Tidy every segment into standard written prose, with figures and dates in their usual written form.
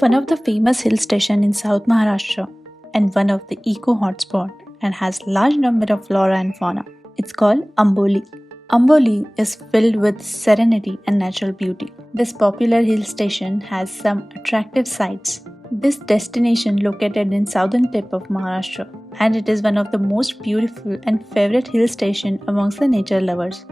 one of the famous hill station in South Maharashtra and one of the eco hotspot and has large number of flora and fauna. It's called Amboli. Amboli is filled with serenity and natural beauty. This popular hill station has some attractive sights. This destination located in southern tip of Maharashtra, and it is one of the most beautiful and favorite hill station amongst the nature lovers.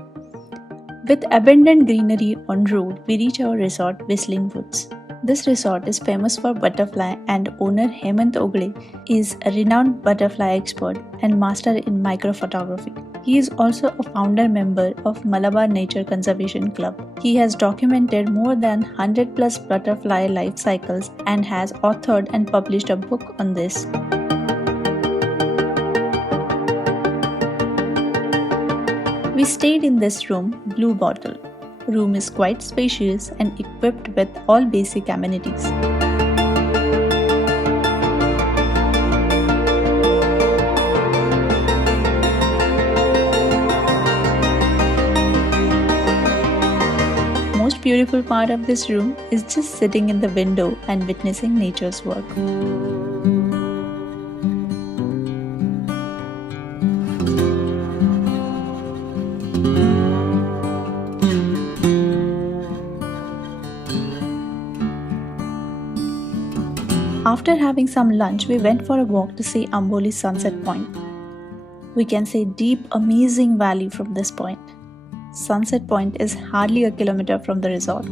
With abundant greenery on road, we reach our resort Whistling Woods. This resort is famous for butterfly and owner Hemant Ogale is a renowned butterfly expert and master in microphotography. He is also a founder member of Malabar Nature Conservation Club. He has documented more than 100 plus butterfly life cycles and has authored and published a book on this. We stayed in this room, Blue Bottle. Room is quite spacious and equipped with all basic amenities. Most beautiful part of this room is just sitting in the window and witnessing nature's work. After having some lunch, we went for a walk to see Amboli's sunset point. We can see deep, amazing valley from this point. Sunset point is hardly a kilometer from the resort.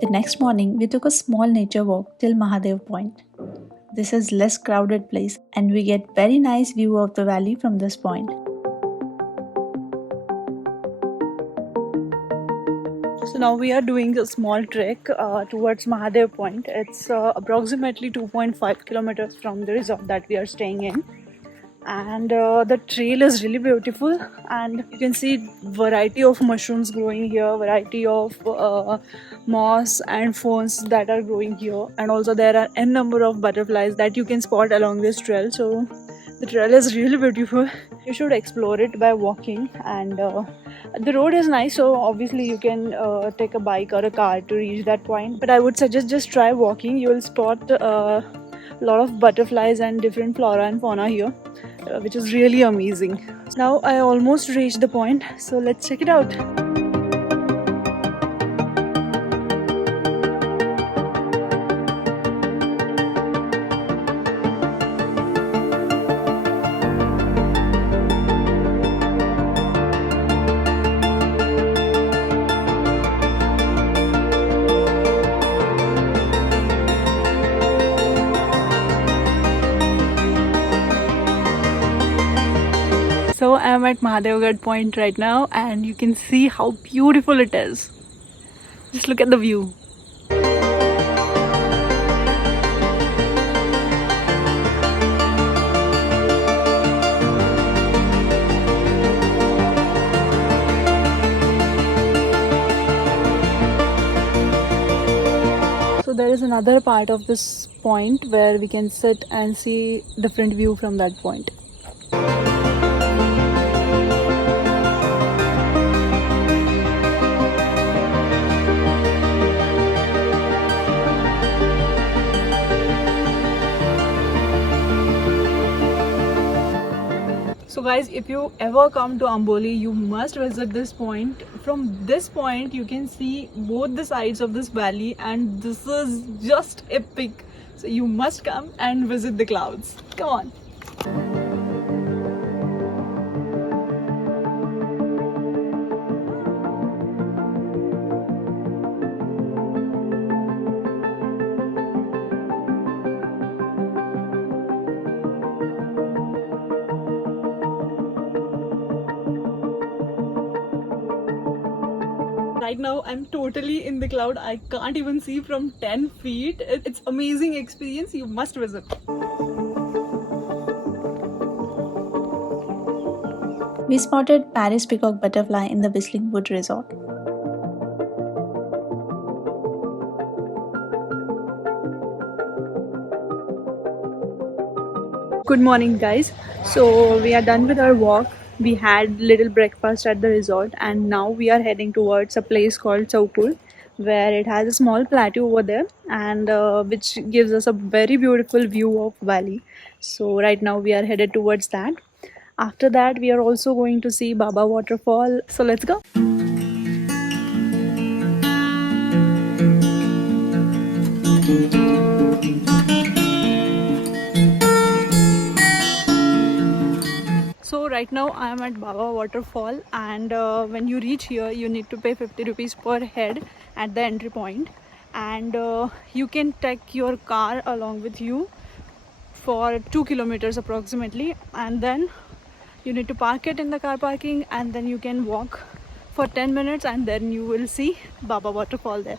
The next morning, we took a small nature walk till Mahadev point. This is less crowded place and we get very nice view of the valley from this point. So now we are doing a small trek towards Mahadev point. It's approximately 2.5 kilometers from the resort that we are staying in. And the trail is really beautiful and you can see variety of mushrooms growing here, variety of moss and ferns that are growing here, and also there are n number of butterflies that you can spot along this trail. So the trail is really beautiful. You should explore it by walking, and the road is nice, so obviously you can take a bike or a car to reach that point, but I would suggest just try walking. You will spot a lot of butterflies and different flora and fauna here, which is really amazing. Now I almost reached the point, so let's check it out. So I am at Mahadev gad point right now and you can see how beautiful it is. Just look at the view. So there is another part of this point where we can sit and see different view from that point. So guys, if you ever come to Amboli, you must visit this point. From this point you can see both the sides of this valley and this is just epic. So you must come and visit the clouds. Come on. Right now I'm totally in the cloud. I can't even see from 10 feet. It's amazing experience. You must visit. We spotted Paris peacock butterfly in the Whistling Wood Resort. Good morning guys. So we are done with our walk. We had little breakfast at the resort and now we are heading towards a place called Chaupur, where it has a small plateau over there, and which gives us a very beautiful view of valley. So right now we are headed towards that. After that we are also going to see Baba waterfall, so let's go. So right now I am at Baba waterfall, and when you reach here you need to pay 50 rupees per head at the entry point, and you can take your car along with you for 2 kilometers approximately, and then you need to park it in the car parking, and then you can walk for 10 minutes, and then you will see Baba waterfall there.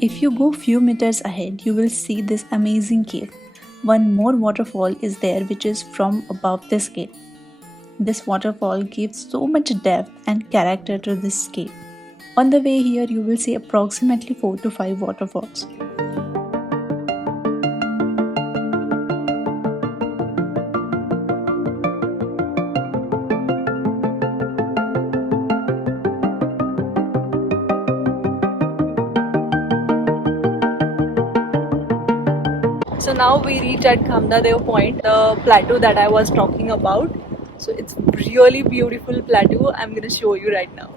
If you go few meters ahead, you will see this amazing cave. One more waterfall is there which is from above this cave. This waterfall gives so much depth and character to this cave. On the way here, you will see approximately 4 to 5 waterfalls. So now we reach at Khamdadev point, the plateau that I was talking about. So it's really beautiful plateau. I'm gonna show you right now.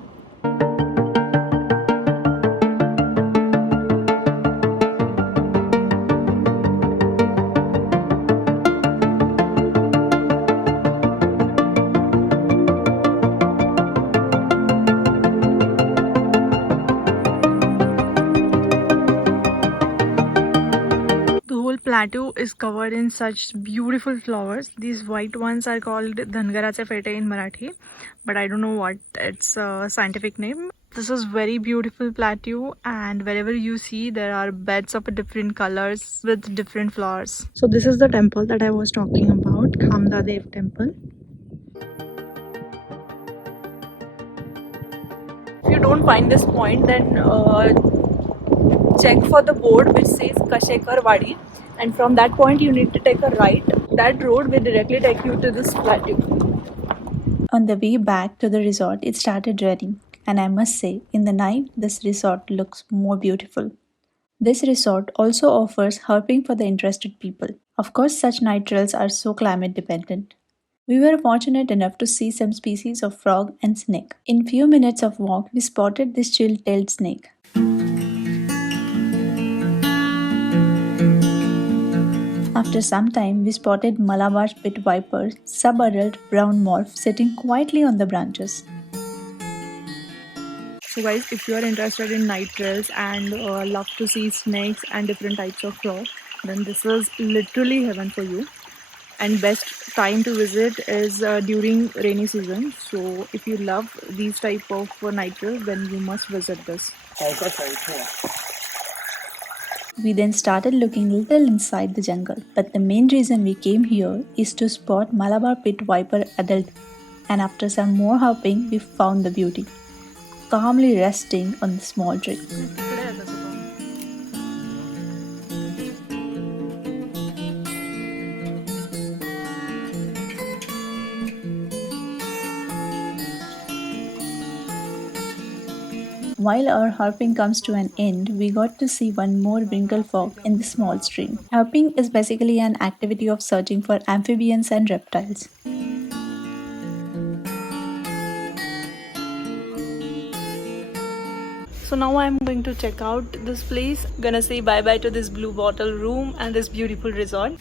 The whole plateau is covered in such beautiful flowers. These white ones are called Dhangarache fete in Marathi, but I don't know what its scientific name. This is very beautiful plateau, and wherever you see there are beds of different colors with different flowers. So this is the temple that I was talking about, Khamdadev temple. If you don't find this point, then check for the board which says Kashekar Wadi, and from that point you need to take a right. That road will directly take you to this plateau. On the way back to the resort, it started raining, and I must say, in the night, this resort looks more beautiful. This resort also offers herping for the interested people. Of course, such night trails are so climate dependent. We were fortunate enough to see some species of frog and snake. In few minutes of walk, we spotted this chill-tailed snake. After some time, we spotted Malabar pit viper, sub-adult brown morph sitting quietly on the branches. So guys, if you are interested in night trails and love to see snakes and different types of frog, then this is literally heaven for you. And best time to visit is during rainy season. So if you love these type of night trails, then you must visit this. We then started looking little inside the jungle, but the main reason we came here is to spot Malabar pit viper adult, and after some more hopping we found the beauty, calmly resting on the small tree. While our herping comes to an end, we got to see one more wrinkle frog in the small stream. Herping is basically an activity of searching for amphibians and reptiles. So now I'm going to check out this place. Gonna say bye bye to this blue bottle room and this beautiful resort.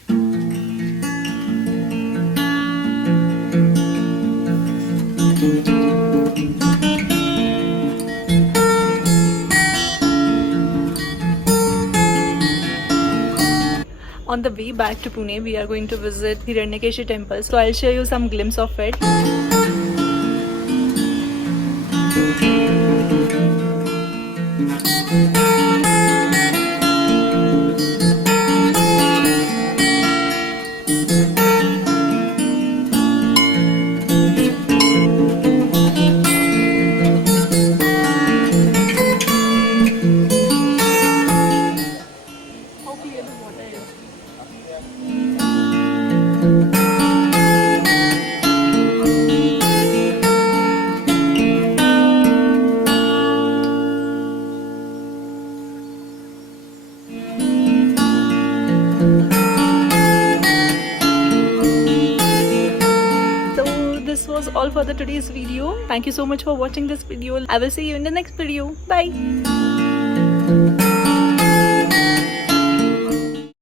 On the way back to Pune, we are going to visit Hiranyakeshi temple. So I'll show you some glimpse of it. this was all for the today's video. Thank you so much for watching this video. I will see you in the next video. Bye.